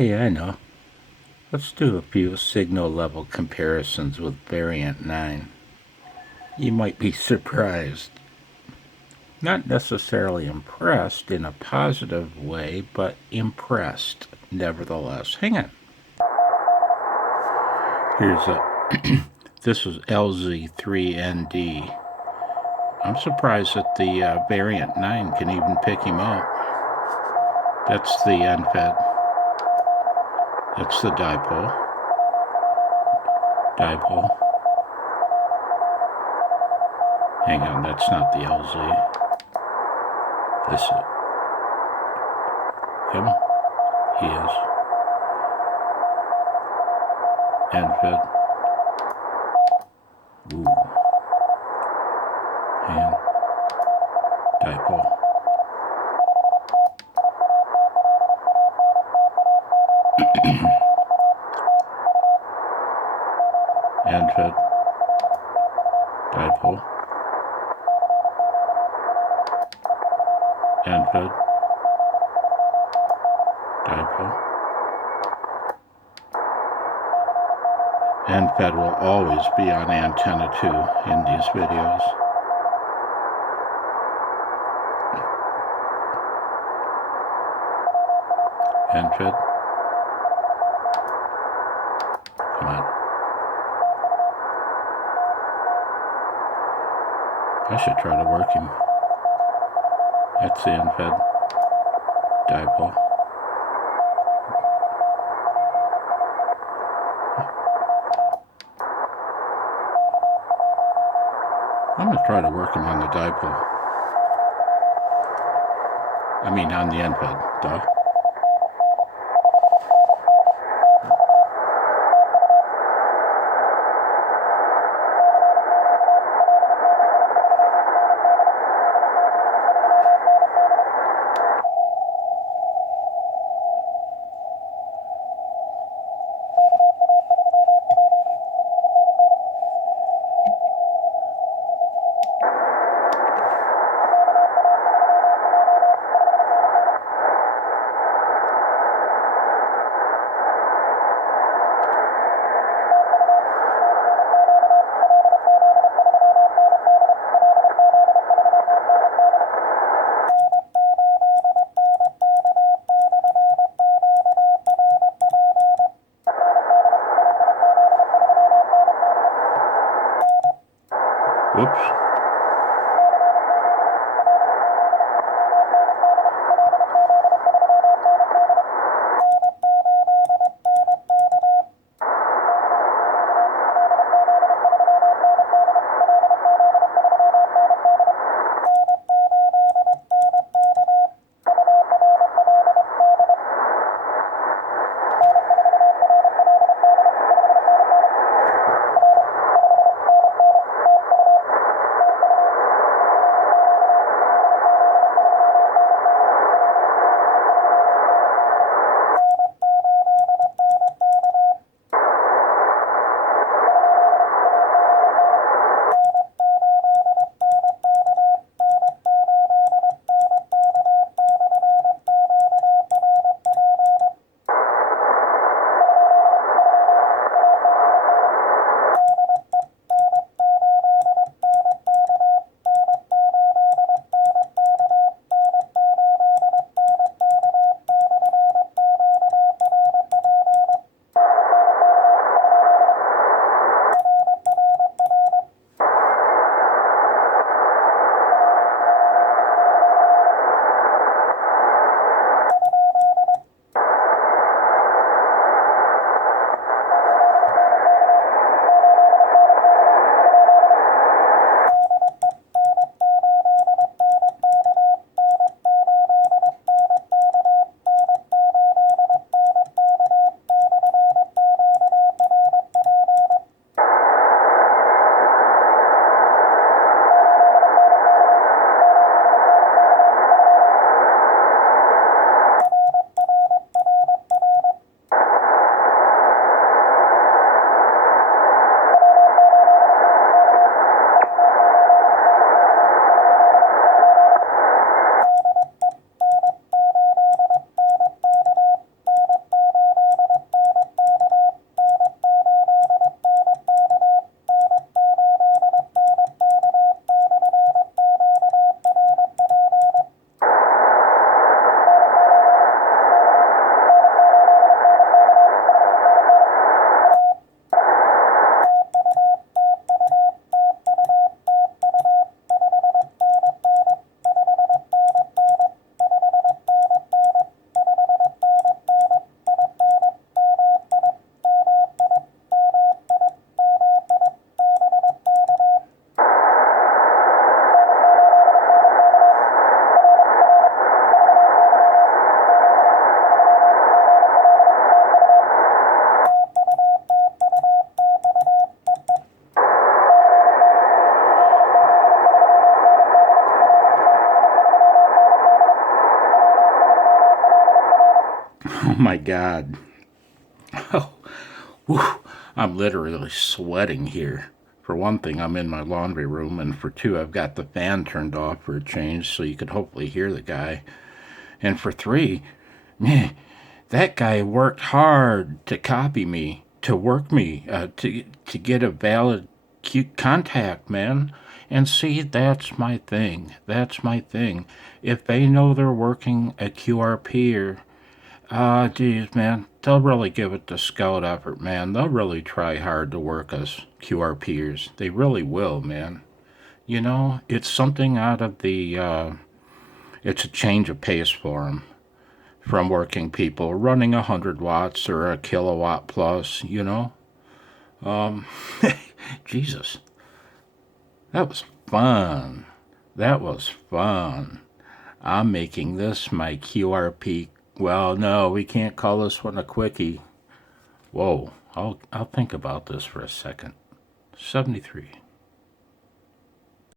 Hey, I know. Let's do a few signal level comparisons with variant 9. You might be surprised. Not necessarily impressed in a positive way, but impressed nevertheless. Hang on. Here's this is LZ3ND. I'm surprised that the variant 9 can even pick him up. That's the NFED. That's the dipole. Hang on, that's not the LZ. This is. Come on. He is. NFED. Ooh. And dipole. NFED. Dipole. NFED. Dipole. NFED will always be on antenna 2 in these videos. NFED. Come on. I should try to work him. That's the NFED. Dipole. I'm going to try to work him on the dipole. I mean on the NFED, duh. Whoops. my God. Oh, whew, I'm literally sweating here. For one thing, I'm in my laundry room, and for two, I've got the fan turned off for a change so you could hopefully hear the guy. And for three, man, that guy worked hard to copy me, to work me, to get a valid contact, man. And see, that's my thing. That's my thing. If they know they're working a QRP or geez, man, they'll really give it the scout effort, man. They'll really try hard to work us QRPers. They really will, man. You know, it's something out of it's a change of pace for them from working people running 100 watts or a kilowatt plus, you know. Um, Jesus, that was fun. That was fun. I'm making this my QRP. Well, no, we can't call this one a quickie. Whoa, I'll think about this for a second. 73.